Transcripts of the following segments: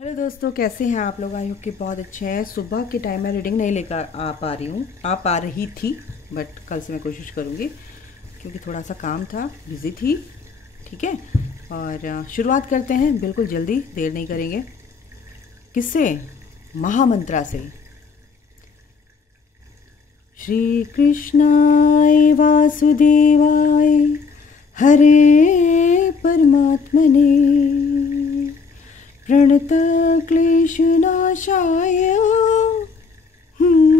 Hello दोस्तों, कैसे हैं आप लोग? आई होप कि बहुत अच्छे हैं। सुबह के टाइम में रीडिंग नहीं लेकर आ पा रही हूँ, आ रही थी, बट कल से मैं कोशिश करूँगी क्योंकि थोड़ा सा काम था, बिज़ी थी। ठीक है, और शुरुआत करते हैं बिल्कुल जल्दी, देर नहीं करेंगे। किससे? महामंत्रा से। श्री कृष्णाय वासुदेवाय हरे परमात्मने प्रणतक्लेशनाशाय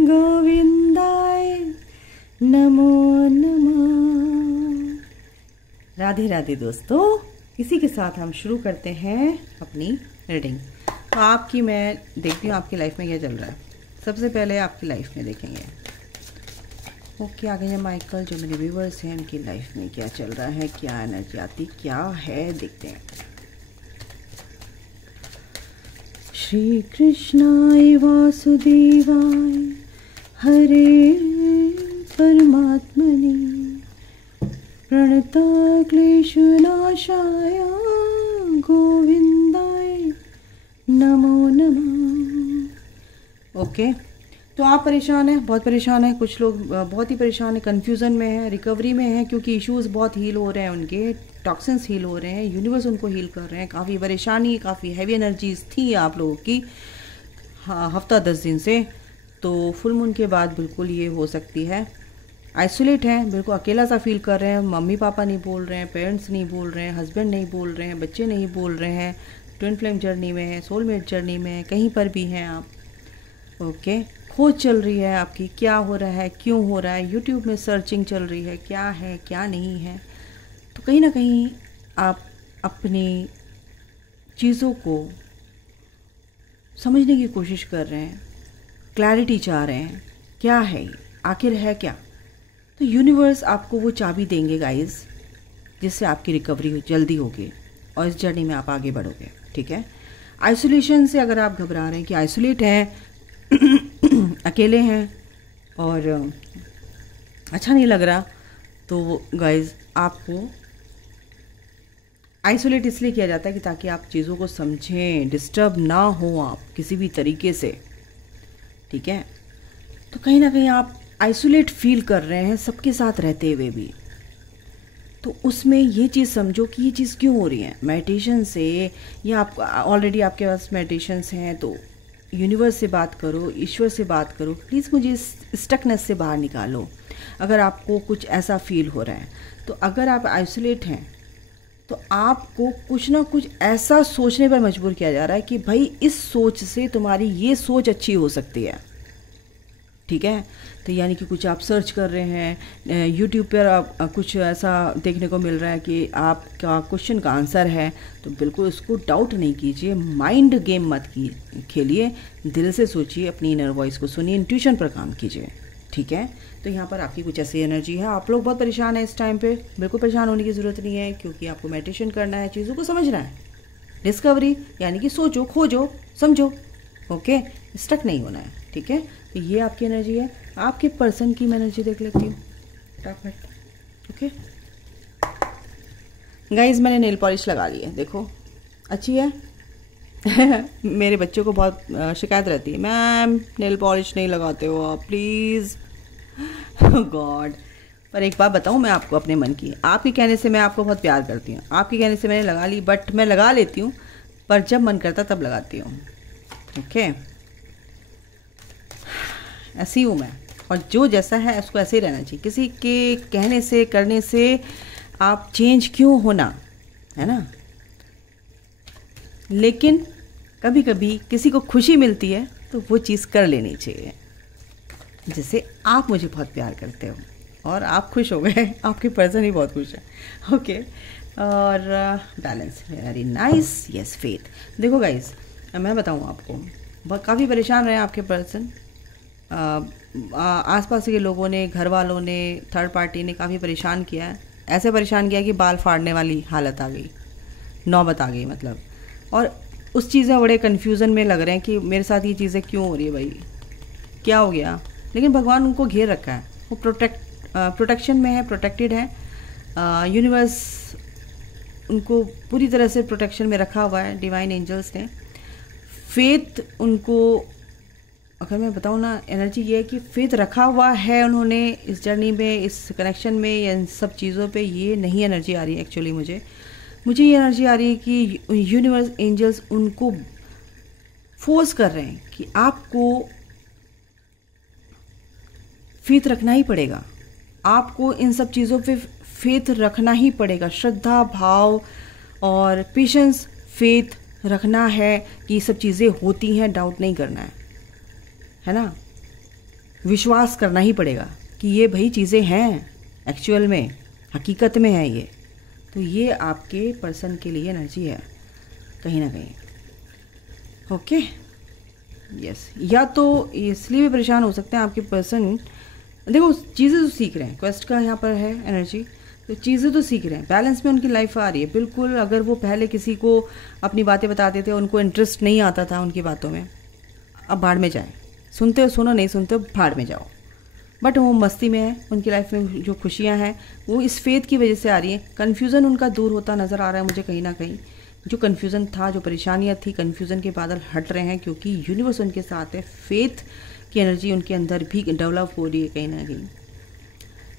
गोविंदाय नमो नमः। राधे राधे दोस्तों, इसी के साथ हम शुरू करते हैं अपनी रीडिंग। तो आपकी मैं देखती हूँ आपकी लाइफ में क्या चल रहा है। सबसे पहले आपकी लाइफ में देखेंगे। ओके, आगे हैं माइकल। जो मेरे व्यूवर्स हैं उनकी लाइफ में क्या चल रहा है, क्या एनर्जी आती क्या है, देखते हैं। श्री कृष्णाय वासुदेवाय हरे परमात्मने प्रणतक्लेशनाशाय गोविंदाय नमो नमः। ओके, तो आप परेशान हैं, बहुत परेशान हैं। कुछ लोग बहुत ही परेशान हैं, कन्फ्यूज़न में हैं, रिकवरी में हैं, क्योंकि इश्यूज़ बहुत हील हो रहे हैं, उनके टॉक्सिन्स हील हो रहे हैं, यूनिवर्स उनको हील कर रहे हैं। काफ़ी परेशानी, काफ़ी हैवी एनर्जीज थी आप लोगों की। हाँ, हफ्ता 10 दिन से। तो फुल मून के बाद बिल्कुल ये हो सकती है। आइसोलेट हैं, बिल्कुल अकेला सा फील कर रहे हैं। मम्मी पापा नहीं बोल रहे हैं, पेरेंट्स नहीं बोल रहे हैं, हस्बैंड नहीं बोल रहे हैं, बच्चे नहीं बोल रहे हैं। ट्विन फ्लेम जर्नी में है, सोलमेट जर्नी में है, कहीं पर भी हैं आप। ओके, खोज चल रही है आपकी, क्या हो रहा है, क्यों हो रहा है। यूट्यूब में सर्चिंग चल रही है, क्या है क्या नहीं है। तो कहीं ना कहीं आप अपनी चीज़ों को समझने की कोशिश कर रहे हैं, क्लैरिटी चाह रहे हैं, क्या है आखिर है क्या। तो यूनिवर्स आपको वो चाबी देंगे गाइस, जिससे आपकी रिकवरी जल्दी होगी और इस जर्नी में आप आगे बढ़ोगे। ठीक है, आइसोलेशन से अगर आप घबरा रहे हैं कि आइसोलेट हैं अकेले हैं और अच्छा नहीं लग रहा, तो गाइज आपको आइसोलेट इसलिए किया जाता है कि ताकि आप चीज़ों को समझें, डिस्टर्ब ना हो आप किसी भी तरीके से। ठीक है, तो कहीं ना कहीं आप आइसोलेट फील कर रहे हैं सबके साथ रहते हुए भी। तो उसमें ये चीज़ समझो कि ये चीज़ क्यों हो रही है। मेडिटेशन से, या आप ऑलरेडी आपके पास मेडिटेशंस हैं तो यूनिवर्स से बात करो, ईश्वर से बात करो, प्लीज़ मुझे इस स्टकनेस से बाहर निकालो अगर आपको कुछ ऐसा फील हो रहा है। तो अगर आप आइसोलेट हैं तो आपको कुछ ना कुछ ऐसा सोचने पर मजबूर किया जा रहा है कि भाई इस सोच से तुम्हारी ये सोच अच्छी हो सकती है। ठीक है, तो यानी कि कुछ आप सर्च कर रहे हैं यूट्यूब पर, आप कुछ ऐसा देखने को मिल रहा है कि आपका क्वेश्चन का आंसर है, तो बिल्कुल उसको डाउट नहीं कीजिए, माइंड गेम मत खेलिए, दिल से सोचिए, अपनी इनर वॉइस को सुनिए, इंट्यूशन पर काम कीजिए। ठीक है, तो यहाँ पर आपकी कुछ ऐसी एनर्जी है। आप लोग बहुत परेशान हैं इस टाइम पे। बिल्कुल परेशान होने की ज़रूरत नहीं है, क्योंकि आपको मेडिटेशन करना है, चीज़ों को समझना है, डिस्कवरी यानी कि सोचो, खोजो, समझो। ओके, स्टक नहीं होना है। ठीक है, तो ये आपकी एनर्जी है। आपके पर्सन की मैं एनर्जी देख लेती हूँ फटाफट। ओके गाइज, मैंने नेल पॉलिश लगा ली है, देखो अच्छी है। मेरे बच्चों को बहुत शिकायत रहती है, मैम नेल पॉलिश नहीं लगाते हो आप प्लीज़। गॉड, पर एक बात बताऊँ मैं आपको अपने मन की, आपके कहने से मैं आपको बहुत प्यार करती हूँ, आपके कहने से मैंने लगा ली, बट मैं लगा लेती हूँ पर जब मन करता तब लगाती हूँ। ओके, ऐसी हूँ मैं, और जो जैसा है उसको ऐसे ही रहना चाहिए। किसी के कहने से, करने से आप चेंज क्यों होना, है ना। लेकिन कभी कभी किसी को खुशी मिलती है तो वो चीज़ कर लेनी चाहिए। जैसे आप मुझे बहुत प्यार करते हो और आप खुश हो गए, आपके पर्सन ही बहुत खुश है। ओके, और balance, very nice, yes faith. देखो गाइस, मैं बताऊँ आपको, काफ़ी परेशान रहे आपके पर्सन। आसपास के लोगों ने, घर वालों ने, थर्ड पार्टी ने काफ़ी परेशान किया है। ऐसे परेशान किया कि बाल फाड़ने वाली हालत आ गई, नौबत आ गई मतलब। और उस चीज़ में बड़े कन्फ्यूज़न में लग रहे हैं कि मेरे साथ ये चीज़ें क्यों हो रही है, भाई क्या हो गया। लेकिन भगवान उनको घेर रखा है, वो प्रोटेक्शन में है, प्रोटेक्टेड है। यूनिवर्स उनको पूरी तरह से प्रोटेक्शन में रखा हुआ है, डिवाइन एंजल्स ने। फेथ उनको, अगर मैं बताऊँ ना, एनर्जी ये है कि फेथ रखा हुआ है उन्होंने इस जर्नी में, इस कनेक्शन में या इन सब चीज़ों पे। ये नहीं एनर्जी आ रही है एक्चुअली मुझे ये एनर्जी आ रही है कि यूनिवर्स, एंजल्स उनको फोर्स कर रहे हैं कि आपको फेथ रखना ही पड़ेगा, आपको इन सब चीज़ों पे फेथ रखना ही पड़ेगा। श्रद्धा भाव और पेशेंस, फेथ रखना है कि ये सब चीज़ें होती हैं, डाउट नहीं करना है ना। विश्वास करना ही पड़ेगा कि ये भाई चीज़ें हैं, एक्चुअल में, हकीकत में है ये। तो ये आपके पर्सन के लिए एनर्जी है कहीं ना कहीं। Okay, yes. या तो इसलिए भी परेशान हो सकते हैं आपके पर्सन, देखो चीज़ें तो सीख रहे हैं, क्वेस्ट का यहाँ पर है एनर्जी, तो चीज़ें तो सीख रहे हैं, बैलेंस में उनकी लाइफ आ रही है बिल्कुल। अगर वो पहले किसी को अपनी बातें बताते थे, उनको इंटरेस्ट नहीं आता था उनकी बातों में, अब भाड़ में जाए, सुनते हो सुनो, नहीं सुनते हो भाड़ में जाओ। बट वो मस्ती में है, उनकी लाइफ में जो खुशियाँ हैं वो इस फेथ की वजह से आ रही हैं। कन्फ्यूज़न उनका दूर होता नज़र आ रहा है मुझे कहीं ना कहीं। जो कन्फ्यूज़न था, जो परेशानियाँ थी, कन्फ्यूज़न के बादल हट रहे हैं क्योंकि यूनिवर्स उनके साथ है। फेथ की एनर्जी उनके अंदर भी डेवलप हो रही है कहीं ना कहीं,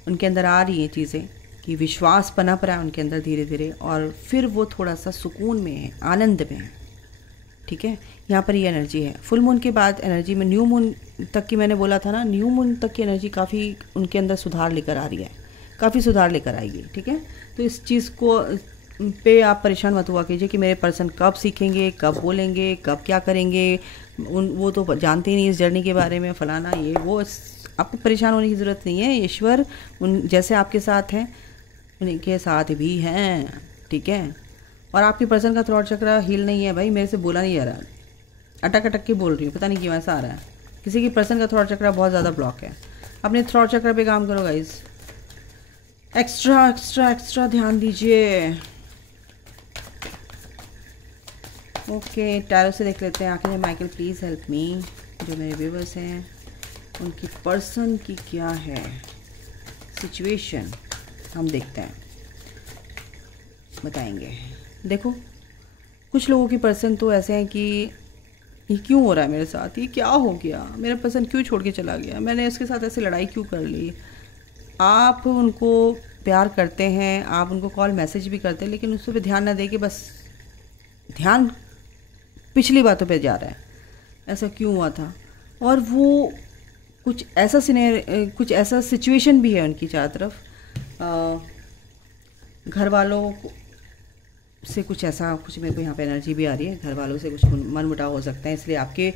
उनके अंदर आ रही हैं चीज़ें कि विश्वास पनप रहा है उनके अंदर धीरे धीरे, और फिर वो थोड़ा सा सुकून में है, आनंद में है। ठीक है, यहाँ पर ये एनर्जी है। फुल मून के बाद एनर्जी में न्यू मून तक की मैंने बोला था ना, न्यू मून तक की एनर्जी काफ़ी उनके अंदर सुधार लेकर आ रही है, काफ़ी सुधार लेकर आएगी। ठीक है, तो इस चीज़ को पे आप परेशान मत हुआ कीजिए कि मेरे पर्सन कब सीखेंगे, कब बोलेंगे, कब क्या करेंगे, वो तो जानते ही नहीं इस जर्नी के बारे में, फलाना ये वो। आपको परेशान होने की ज़रूरत नहीं है। ईश्वर उन जैसे आपके साथ हैं उनके साथ भी हैं। ठीक है, और आपके पर्सन का थ्रॉट चक्र हील नहीं है भाई, मेरे से बोला नहीं जा रहा, अटक अटक के बोल रही हूँ, पता नहीं क्यों ऐसा आ रहा है। किसी की पर्सन का थ्रॉट चक्र बहुत ज़्यादा ब्लॉक है, अपने थ्रॉट चक्र पे काम करो गाइज, एक्स्ट्रा एक्स्ट्रा एक्स्ट्रा ध्यान दीजिए। ओके, टैरो से देख लेते हैं आखिर में। माइकल प्लीज़ हेल्प मी, जो मेरे व्यूवर्स हैं उनकी पर्सन की क्या है सिचुएशन, हम देखते हैं, बताएंगे। देखो कुछ लोगों की पर्सन तो ऐसे हैं कि ये क्यों हो रहा है मेरे साथ, ये क्या हो गया, मेरा पर्सन क्यों छोड़ के चला गया, मैंने उसके साथ ऐसे लड़ाई क्यों कर ली। आप उनको प्यार करते हैं, आप उनको कॉल मैसेज भी करते हैं, लेकिन उस पर ध्यान ना दे के बस ध्यान पिछली बातों पे जा रहा है, ऐसा क्यों हुआ था। और वो कुछ ऐसा सिचुएशन भी है उनकी चारों तरफ, घर वालों से कुछ मेरे को यहाँ पे एनर्जी भी आ रही है, घर वालों से कुछ मन मुटाव हो सकता है, इसलिए आपके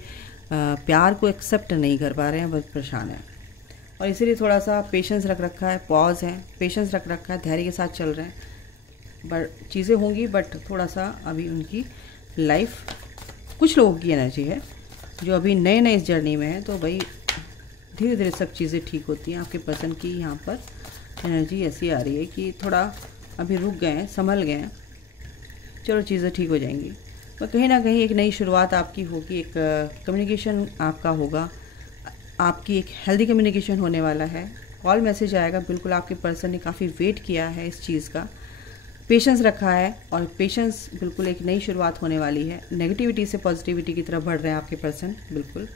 प्यार को एक्सेप्ट नहीं कर पा रहे हैं, बहुत परेशान है, और इसीलिए थोड़ा सा पेशेंस रख रखा है, पॉज है, पेशेंस रख रखा है, धैर्य के साथ चल रहे हैं। बट चीज़ें होंगी, बट थोड़ा सा अभी उनकी लाइफ, कुछ लोगों की एनर्जी है जो अभी नए नए इस जर्नी में है, तो भाई धीरे धीरे सब चीज़ें ठीक होती हैं। आपके पर्सन की यहाँ पर एनर्जी ऐसी आ रही है कि थोड़ा अभी रुक गए हैं, संभल गए हैं, चलो चीज़ें ठीक हो जाएंगी। पर कहीं ना कहीं एक नई शुरुआत आपकी होगी, एक कम्युनिकेशन आपका होगा, आपकी एक हेल्दी कम्युनिकेशन होने वाला है, कॉल मैसेज आएगा। बिल्कुल आपके पर्सन ने काफ़ी वेट किया है इस चीज़ का, पेशेंस रखा है, और पेशेंस बिल्कुल एक नई शुरुआत होने वाली है। नेगेटिविटी से पॉजिटिविटी की तरफ बढ़ रहे हैं आपके पर्सन बिल्कुल,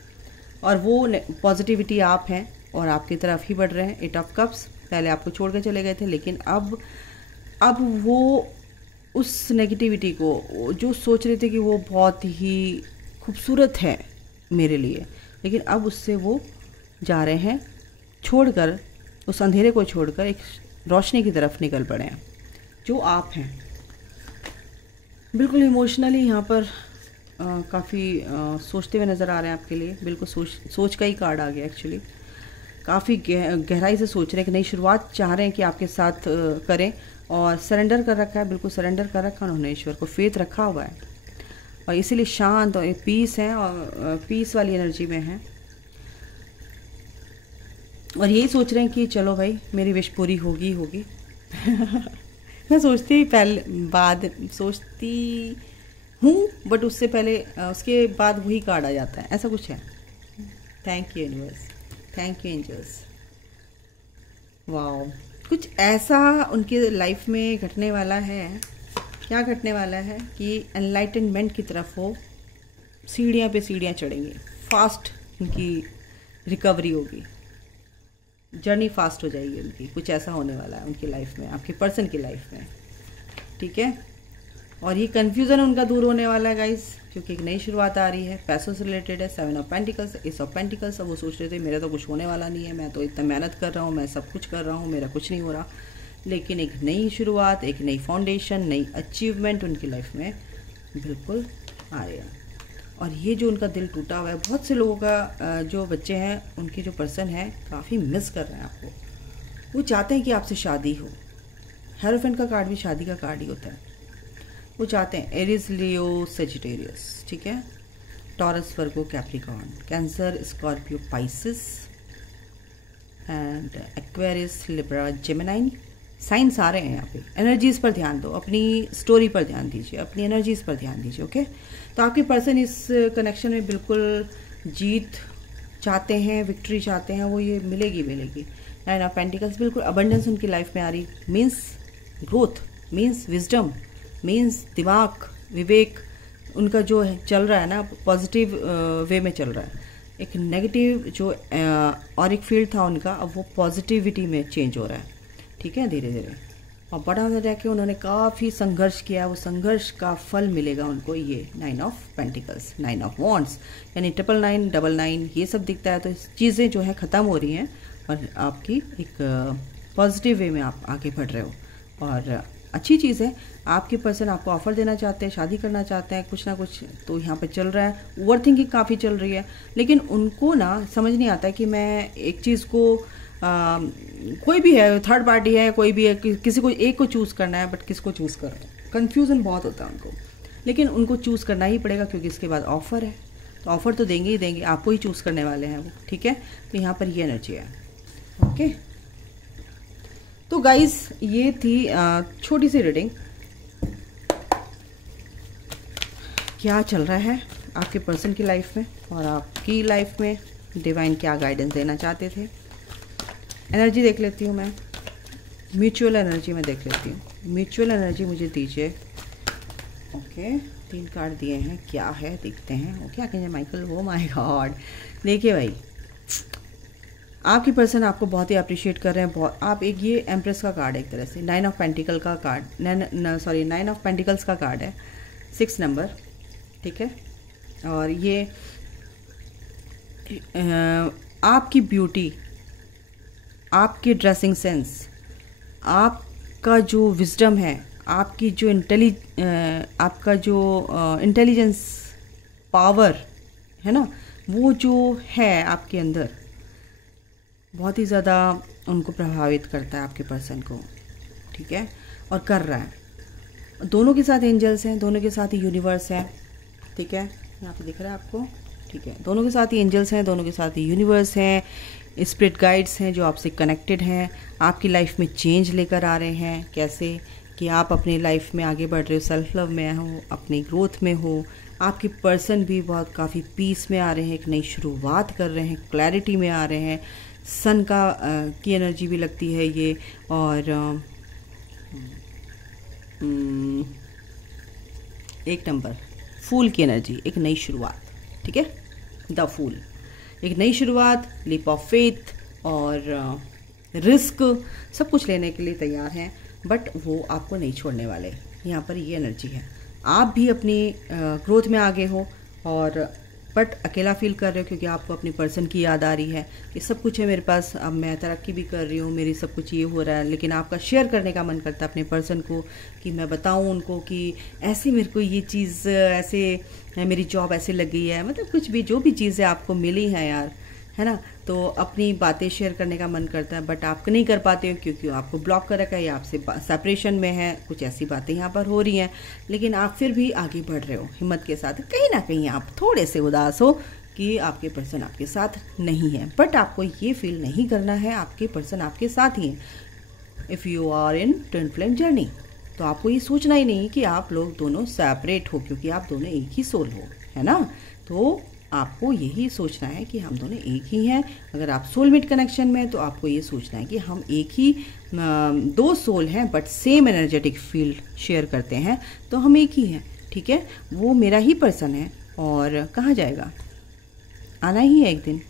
और वो पॉजिटिविटी आप हैं और आपकी तरफ ही बढ़ रहे हैं। 8 ऑफ कप्स, पहले आपको छोड़ के चले गए थे, लेकिन अब वो उस नेगेटिविटी को, जो सोच रहे थे कि वो बहुत ही खूबसूरत है मेरे लिए, लेकिन अब उससे वो जा रहे हैं, छोड़कर, उस अंधेरे को छोड़कर एक रोशनी की तरफ निकल पड़े हैं, जो आप हैं। बिल्कुल इमोशनली यहाँ पर काफ़ी सोचते हुए नज़र आ रहे हैं आपके लिए, बिल्कुल सोच का ही कार्ड आ गया एक्चुअली। काफ़ी गहराई से सोच रहे हैं कि नई शुरुआत चाह रहे हैं कि आपके साथ करें, और सरेंडर कर रखा है, बिल्कुल सरेंडर कर रखा है उन्होंने, ईश्वर को फेथ रखा हुआ है, और इसीलिए शांत और पीस है, और पीस वाली एनर्जी में है, और यही सोच रहे हैं कि चलो भाई मेरी विश पूरी होगी होगी। मैं सोचती हूँ, बट उससे पहले उसके बाद वही कार्ड आ जाता है, ऐसा कुछ है। Thank you universe, thank you angels. Wow, कुछ ऐसा उनकी लाइफ में घटने वाला है। क्या घटने वाला है कि एनलाइटनमेंट की तरफ वो सीढ़ियाँ पे सीढ़ियाँ चढ़ेंगे, फास्ट उनकी रिकवरी होगी, जर्नी फास्ट हो जाएगी उनकी। कुछ ऐसा होने वाला है उनकी लाइफ में, आपके पर्सन की लाइफ में, ठीक है। और ये कन्फ्यूज़न उनका दूर होने वाला है गाइस, क्योंकि एक नई शुरुआत आ रही है, पैसों से रिलेटेड है। 7 of pentacles, S of pentacles. अब वो सोच रहे थे मेरा तो कुछ होने वाला नहीं है, मैं तो इतना मेहनत कर रहा हूँ, मैं सब कुछ कर रहा हूँ, मेरा कुछ नहीं हो रहा। लेकिन एक नई शुरुआत, एक नई फाउंडेशन, नई अचीवमेंट उनकी लाइफ में बिल्कुल आ रही है। और ये जो उनका दिल टूटा हुआ है, बहुत से लोगों का जो बच्चे हैं उनके जो पर्सन है काफ़ी मिस कर रहे हैं आपको। वो चाहते हैं कि आपसे शादी हो। हेरोफेंट का कार्ड भी शादी का कार्ड ही होता है। वो चाहते हैं एरीज, लियो, सेजिटेरियस, ठीक है, Taurus, Virgo, Capricorn, Cancer, Scorpio, Pisces and Aquarius, Libra, Gemini. Science आ रहे हैं यहाँ पे। एनर्जीज़ पर ध्यान दो, अपनी स्टोरी पर ध्यान दीजिए, अपनी एनर्जीज़ पर ध्यान दीजिए, ओके। तो आपके पर्सन इस कनेक्शन में बिल्कुल जीत चाहते हैं, विक्ट्री चाहते हैं, वो ये मिलेगी मिलेगी। 9 ऑफ पेंटिकल्स, बिल्कुल अबंडेंस उनकी लाइफ में आ रही। Means growth, means wisdom, means दिमाग, विवेक उनका जो है चल रहा है ना, पॉजिटिव वे में चल रहा है। एक नेगेटिव जो ऑरिक फील्ड था उनका, अब वो पॉजिटिविटी में चेंज हो रहा है, ठीक है, धीरे धीरे। और बड़ा होने जाके उन्होंने काफ़ी संघर्ष किया, वो संघर्ष का फल मिलेगा उनको। ये 9 ऑफ पेंटिकल्स, 9 ऑफ वॉन्ड्स, यानी 999, 99 ये सब दिखता है। तो चीज़ें जो है ख़त्म हो रही हैं और आपकी एक पॉजिटिव वे में आप आगे बढ़ रहे हो। और अच्छी चीज़ है, आपके पर्सन आपको ऑफ़र देना चाहते हैं, शादी करना चाहते हैं, कुछ ना कुछ तो यहाँ पे चल रहा है। ओवर थिंकिंग काफ़ी चल रही है, लेकिन उनको ना समझ नहीं आता कि मैं एक चीज़ को कोई भी है, थर्ड पार्टी है, कोई भी है, किसी को एक को चूज़ करना है, बट किसको चूज़ करो, कन्फ्यूज़न बहुत होता है उनको। लेकिन उनको चूज़ करना ही पड़ेगा, क्योंकि इसके बाद ऑफ़र है, तो ऑफ़र तो देंगे ही देंगे, आपको ही चूज़ करने वाले हैं वो, ठीक है। तो यहाँ पर ये एनर्जी है, ओके। तो गाइस ये थी छोटी सी रीडिंग। क्या चल रहा है आपके पर्सन की लाइफ में और आपकी लाइफ में, डिवाइन क्या गाइडेंस देना चाहते थे। एनर्जी देख लेती हूँ मैं, म्यूचुअल एनर्जी में देख लेती हूँ। म्यूचुअल एनर्जी मुझे दीजिए, ओके। 3 कार्ड दिए हैं, क्या है देखते हैं। ओके, क्या कहेंगे माइकल, वो माय गॉड। देखिए भाई, आपकी पर्सन आपको बहुत ही अप्रिशिएट कर रहे हैं, बहुत। आप एक ये एम्प्रेस का कार्ड है एक तरह से, 9 ऑफ पेंटिकल का कार्ड, 9 ऑफ पेंटिकल्स का कार्ड है, 6 नंबर, ठीक है। और ये आपकी ब्यूटी, आपकी ड्रेसिंग सेंस, आपका जो विजडम है, आपकी जो आपका जो इंटेलिजेंस पावर है ना, वो जो है आपके अंदर, बहुत ही ज़्यादा उनको प्रभावित करता है आपके पर्सन को, ठीक है। और कर रहा है। दोनों के साथ एंजल्स हैं, दोनों के साथ ही यूनिवर्स है, ठीक है, यहाँ पे दिख रहा है आपको, ठीक है। दोनों के साथ ही एंजल्स हैं, दोनों के साथ ही यूनिवर्स हैं, स्पिरिट गाइड्स हैं जो आपसे कनेक्टेड हैं, आपकी लाइफ में चेंज लेकर आ रहे हैं। कैसे कि आप अपनी लाइफ में आगे बढ़ रहे हो, सेल्फ लव में हो, अपनी ग्रोथ में हो। आपके पर्सन भी बहुत काफ़ी पीस में आ रहे हैं, एक नई शुरुआत कर रहे हैं, क्लैरिटी में आ रहे हैं। सन का की एनर्जी भी लगती है ये। और एक नंबर फूल की एनर्जी, एक नई शुरुआत, ठीक है, द फूल, एक नई शुरुआत, लीप ऑफ फेथ और रिस्क, सब कुछ लेने के लिए तैयार हैं, बट वो आपको नहीं छोड़ने वाले। यहाँ पर ये एनर्जी है, आप भी अपनी ग्रोथ में आगे हो और बट अकेला फील कर रहे हो, क्योंकि आपको अपनी पर्सन की याद आ रही है कि सब कुछ है मेरे पास, अब मैं तरक्की भी कर रही हूँ, मेरी सब कुछ ये हो रहा है, लेकिन आपका शेयर करने का मन करता है अपने पर्सन को कि मैं बताऊँ उनको कि ऐसे मेरे को ये चीज़, ऐसे मेरी जॉब ऐसे लग गई है, मतलब कुछ भी जो भी चीज़ें आपको मिली हैं यार, है ना, तो अपनी बातें शेयर करने का मन करता है, बट आप नहीं कर पाते हो क्योंकि आपको ब्लॉक कर रखा है या आपसे सेपरेशन में है, कुछ ऐसी बातें यहाँ पर हो रही हैं। लेकिन आप फिर भी आगे बढ़ रहे हो हिम्मत के साथ। कहीं ना कहीं आप थोड़े से उदास हो कि आपके पर्सन आपके साथ नहीं है, बट आपको ये फील नहीं करना है, आपके पर्सन आपके साथ ही हैं। If you are in twin flame journey, तो आपको ये सोचना ही नहीं कि आप लोग दोनों सेपरेट हो, क्योंकि आप दोनों एक ही सोल हो, है ना। तो आपको यही सोचना है कि हम दोनों एक ही हैं। अगर आप सोलमेट कनेक्शन में हैं तो आपको ये सोचना है कि हम एक ही, 2 सोल हैं but same energetic field share करते हैं, तो हम एक ही हैं, ठीक है। वो मेरा ही पर्सन है और कहाँ जाएगा, आना ही है एक दिन,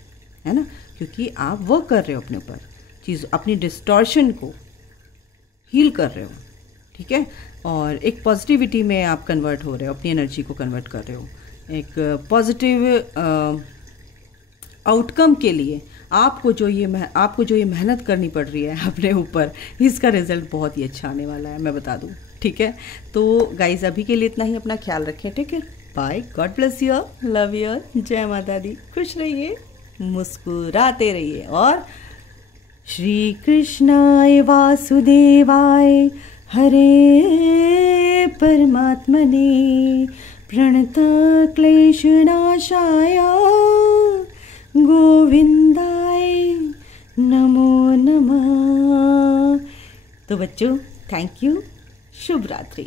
है ना, क्योंकि आप वर्क कर रहे हो अपने ऊपर, चीज़ अपनी डिस्टॉर्शन को हील कर रहे हो, ठीक है, और एक पॉजिटिविटी में आप कन्वर्ट हो रहे हो, अपनी एनर्जी को कन्वर्ट कर रहे हो, एक पॉजिटिव आउटकम के लिए आपको जो ये मेहनत करनी पड़ रही है अपने ऊपर, इसका रिजल्ट बहुत ही अच्छा आने वाला है, मैं बता दूं, ठीक है। तो गाइज अभी के लिए इतना ही, अपना ख्याल रखें, ठीक है, bye, god bless you, love you, जय माता दी, खुश रहिए, मुस्कुराते रहिए, और श्री कृष्णाय वासुदेवाय हरे परमात्मने प्रणतक्लेशनाशाय गोविंदाय नमो नमः। तो बच्चों, थैंक यू, शुभ रात्रि।